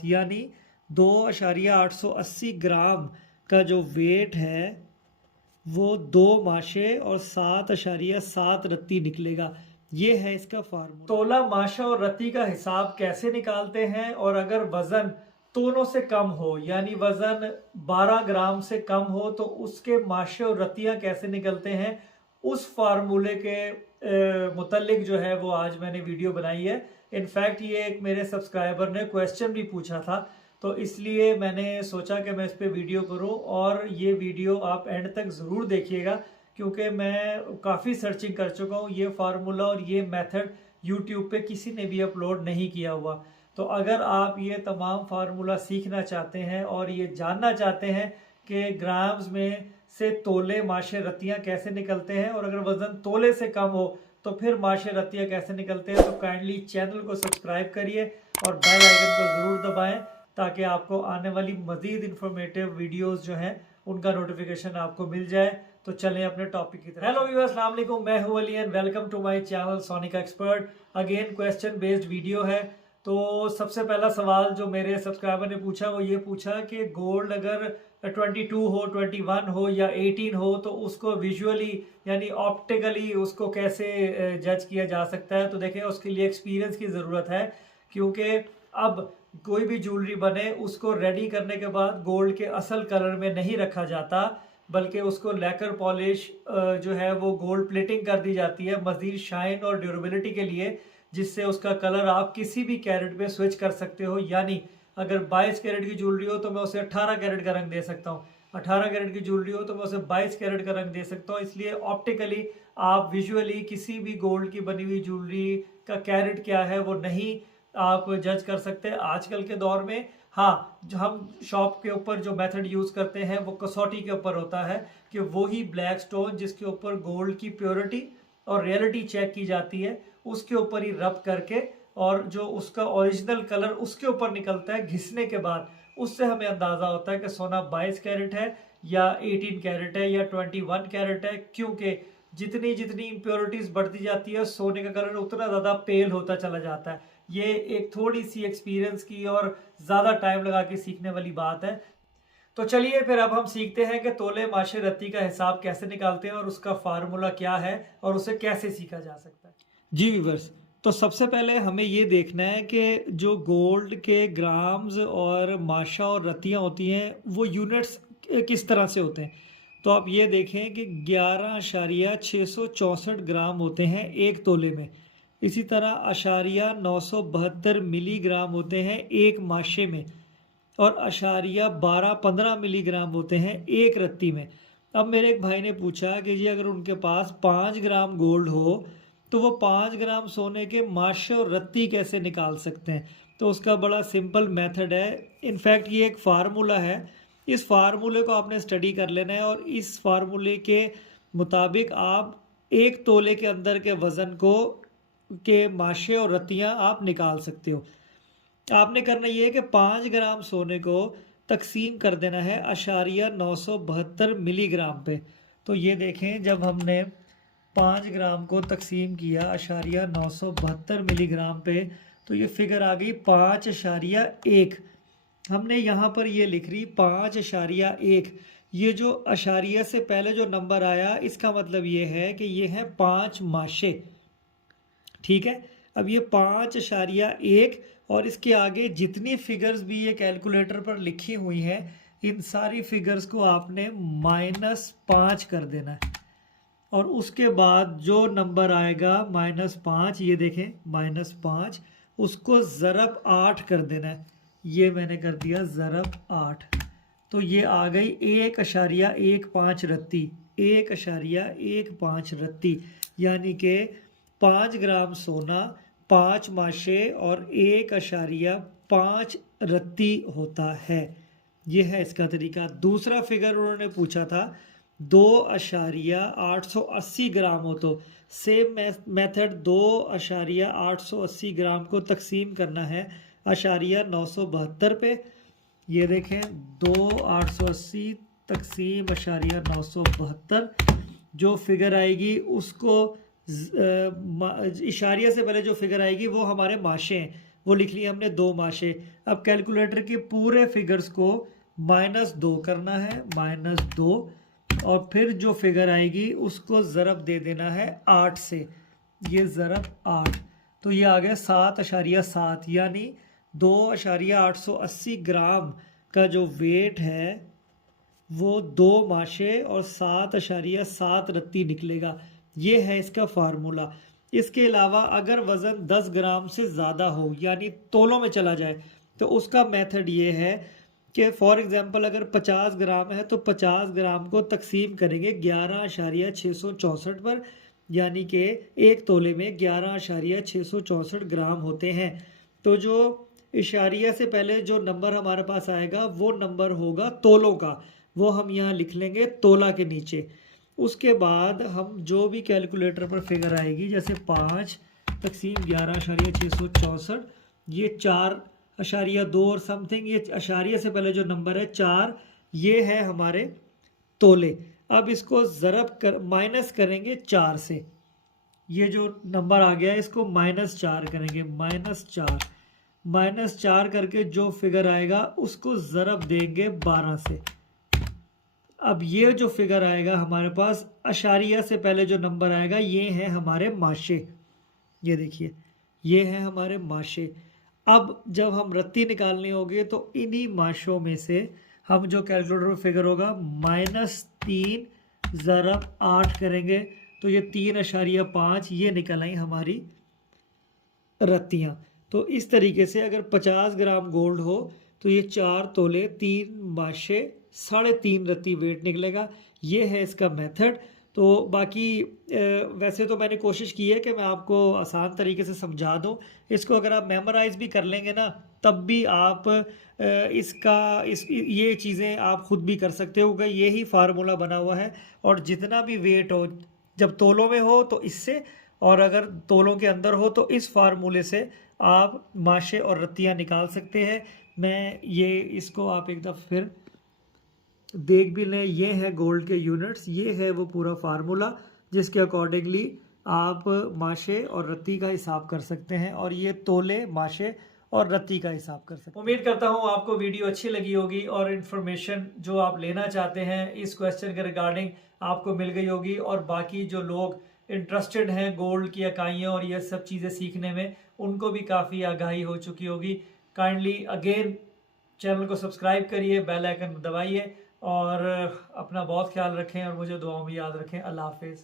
साथ, यानी 2.880 ग्राम का जो वेट है वो 2 माशे और 7.7 रत्ती निकलेगा। ये है इसका फार्मूला। तोला, माशा और रत्ती का हिसाब कैसे निकालते हैं, और अगर वजन दोनों से कम हो यानी वजन 12 ग्राम से कम हो तो उसके माशे और रत्तियां कैसे निकलते हैं, उस फार्मूले के मुतल्लिक जो है वो आज मैंने वीडियो बनाई है। इनफैक्ट ये एक मेरे सब्सक्राइबर ने क्वेश्चन भी पूछा था, तो इसलिए मैंने सोचा कि मैं इस पर वीडियो करूं, और ये वीडियो आप एंड तक ज़रूर देखिएगा क्योंकि मैं काफ़ी सर्चिंग कर चुका हूं। ये फार्मूला और ये मेथड यूट्यूब पे किसी ने भी अपलोड नहीं किया हुआ। तो अगर आप ये तमाम फार्मूला सीखना चाहते हैं और ये जानना चाहते हैं कि ग्राम्स में से तोले, माशे, रत्तियाँ कैसे निकलते हैं, और अगर वज़न तोले से कम हो तो फिर माशे, रत्तियाँ कैसे निकलते हैं, तो काइंडली चैनल को सब्सक्राइब करिए और बेल आइकन को ज़रूर दबाएं ताकि आपको आने वाली मज़ीद इंफॉर्मेटिव वीडियोस जो हैं उनका नोटिफिकेशन आपको मिल जाए। तो चलें अपने टॉपिक की तरफ। हेलो व्यूअर्स, अस्सलाम वालेकुम, मैं हूं Ali and welcome to my channel Sonika expert. Again question based video है। तो सबसे पहला सवाल जो मेरे सब्सक्राइबर ने पूछा वो ये पूछा कि गोल्ड अगर 22 हो, 21 हो या 18 हो तो उसको विजुअली यानी ऑप्टिकली उसको कैसे जज किया जा सकता है। तो देखें, उसके लिए एक्सपीरियंस की ज़रूरत है क्योंकि अब कोई भी ज्वेलरी बने उसको रेडी करने के बाद गोल्ड के असल कलर में नहीं रखा जाता, बल्कि उसको लेकर पॉलिश जो है वो गोल्ड प्लेटिंग कर दी जाती है मज़ीद शाइन और ड्यूरेबिलिटी के लिए, जिससे उसका कलर आप किसी भी कैरेट पे स्विच कर सकते हो। यानी अगर 22 कैरेट की ज्वेलरी हो तो मैं उसे 18 कैरेट का रंग दे सकता हूँ, 18 कैरेट की ज्वेलरी हो तो मैं उसे 22 कैरेट का रंग दे सकता हूँ। इसलिए ऑप्टिकली आप विजुअली किसी भी गोल्ड की बनी हुई ज्वेलरी का कैरेट क्या है वो नहीं आप जज कर सकते आजकल के दौर में। हाँ, जो हम शॉप के ऊपर जो मेथड यूज़ करते हैं वो कसौटी के ऊपर होता है कि वही ब्लैक स्टोन जिसके ऊपर गोल्ड की प्योरिटी और रियलिटी चेक की जाती है उसके ऊपर ही रब करके, और जो उसका ओरिजिनल कलर उसके ऊपर निकलता है घिसने के बाद, उससे हमें अंदाज़ा होता है कि सोना 22 कैरेट है या 18 कैरेट है या 21 कैरेट है। क्योंकि जितनी जितनी इम्प्योरिटीज़ बढ़ती जाती है सोने का कलर उतना ज़्यादा पेल होता चला जाता है। ये एक थोड़ी सी एक्सपीरियंस की और ज़्यादा टाइम लगा के सीखने वाली बात है। तो चलिए फिर अब हम सीखते हैं कि तोले, माशे, रत्ती का हिसाब कैसे निकालते हैं और उसका फार्मूला क्या है और उसे कैसे सीखा जा सकता है। जी व्यूअर्स, तो सबसे पहले हमें ये देखना है कि जो गोल्ड के ग्राम्स और माशा और रत्तियाँ होती हैं वो यूनिट्स किस तरह से होते हैं। तो आप ये देखें कि 11.664 ग्राम होते हैं एक तोले में। इसी तरह 972 मिलीग्राम होते हैं एक माशे में, और 12.15 मिलीग्राम होते हैं एक रत्ती में। अब मेरे एक भाई ने पूछा कि जी अगर उनके पास 5 ग्राम गोल्ड हो तो वो 5 ग्राम सोने के माशे और रत्ती कैसे निकाल सकते हैं। तो उसका बड़ा सिंपल मेथड है। इनफैक्ट ये एक फार्मूला है, इस फार्मूले को आपने स्टडी कर लेना है और इस फार्मूले के मुताबिक आप एक तोले के अंदर के वज़न को के माशे और रत्तियाँ आप निकाल सकते हो। आपने करना ये है कि 5 ग्राम सोने को तकसीम कर देना है 972 मिलीग्राम पे। तो ये देखें, जब हमने 5 ग्राम को तकसीम किया 972 मिलीग्राम पे तो ये फिगर आ गई 5.1। हमने यहाँ पर ये लिख रही 5.1। ये जो अशारिया से पहले जो नंबर आया इसका मतलब ये है कि ये है 5 माशे। ठीक है, अब ये 5.1 और इसके आगे जितनी फिगर्स भी ये कैलकुलेटर पर लिखी हुई हैं इन सारी फिगर्स को आपने -5 कर देना है, और उसके बाद जो नंबर आएगा -5, ये देखें -5, उसको ज़रब 8 कर देना है। ये मैंने कर दिया ज़रब 8, तो ये आ गई 1.15 रत्ती, 1.15 रत्ती, यानी कि 5 ग्राम सोना, 5 माशे और 1.5 रत्ती होता है। यह है इसका तरीका। दूसरा फिगर उन्होंने पूछा था 2.880 ग्राम हो, तो सेम मेथड 2.880 ग्राम को तकसीम करना है 972 पे। ये देखें 2.880 तकसीम 972, जो फिगर आएगी उसको इशारिया से पहले जो फिगर आएगी वो हमारे माशे हैं, वो लिख लिया हमने 2 माशे। अब कैलकुलेटर के पूरे फिगर्स को -2 करना है, -2, और फिर जो फिगर आएगी उसको ज़रब दे देना है 8 से, ये ज़रब 8, तो ये आ गया 7.7, यानी 2.880 ग्राम का जो वेट है वो 2 माशे और 7.7 रत्ती निकलेगा। ये है इसका फार्मूला। इसके अलावा अगर वज़न 10 ग्राम से ज़्यादा हो, यानी तोलों में चला जाए, तो उसका मेथड ये है कि फॉर एग्ज़ाम्पल अगर 50 ग्राम है तो 50 ग्राम को तकसीम करेंगे 11.664 पर, यानी कि एक तोले में 11.664 ग्राम होते हैं। तो जो इशारिया से पहले जो नंबर हमारे पास आएगा वो नंबर होगा तोलों का, वो हम यहाँ लिख लेंगे तोला के नीचे। उसके बाद हम जो भी कैलकुलेटर पर फिगर आएगी, जैसे 5 तकसीम 11.664, ये 4.2 और समथिंग, ये अशारिया से पहले जो नंबर है 4, ये है हमारे तोले। अब इसको ज़रब कर माइनस करेंगे 4 से, ये जो नंबर आ गया है इसको -4 करेंगे, -4 करके जो फिगर आएगा उसको ज़रब देंगे 12 से। अब ये जो फिगर आएगा हमारे पास, अशारिया से पहले जो नंबर आएगा ये है हमारे माशे, ये देखिए ये है हमारे माशे। अब जब हम रत्ती निकालनी होगी तो इन्हीं माशों में से हम जो कैलकुलेटर में फिगर होगा -3 ज़रब 8 करेंगे, तो ये 3.5 ये निकल आई हमारी रत्तियाँ। तो इस तरीके से अगर 50 ग्राम गोल्ड हो तो ये 4 तोले 3 माशे 3.5 रत्ती वेट निकलेगा। ये है इसका मेथड। तो बाकी वैसे तो मैंने कोशिश की है कि मैं आपको आसान तरीके से समझा दूं। इसको अगर आप मेमोराइज़ भी कर लेंगे ना, तब भी आप ये चीज़ें आप ख़ुद भी कर सकते हो, यही फार्मूला बना हुआ है। और जितना भी वेट हो, जब तोलों में हो तो इससे, और अगर तोलों के अंदर हो तो इस फार्मूले से आप माशे और रत्तियाँ निकाल सकते हैं। मैं ये इसको आप एक दफ़ा फिर देख भी लें, ये है गोल्ड के यूनिट्स, ये है वो पूरा फार्मूला जिसके अकॉर्डिंगली आप माशे और रत्ती का हिसाब कर सकते हैं, और ये तोले, माशे और रत्ती का हिसाब कर सकते हैं। उम्मीद करता हूँ आपको वीडियो अच्छी लगी होगी और इन्फॉर्मेशन जो आप लेना चाहते हैं इस क्वेश्चन के रिगार्डिंग आपको मिल गई होगी। और बाकी जो लोग इंटरेस्टेड हैं गोल्ड की इकाइयाँ और ये सब चीज़ें सीखने में, उनको भी काफ़ी आगाही हो चुकी होगी। काइंडली अगेन चैनल को सब्सक्राइब करिए, बेल आइकन दबाइए, और अपना बहुत ख्याल रखें और मुझे दुआओं में याद रखें। अल्लाह हाफिज़।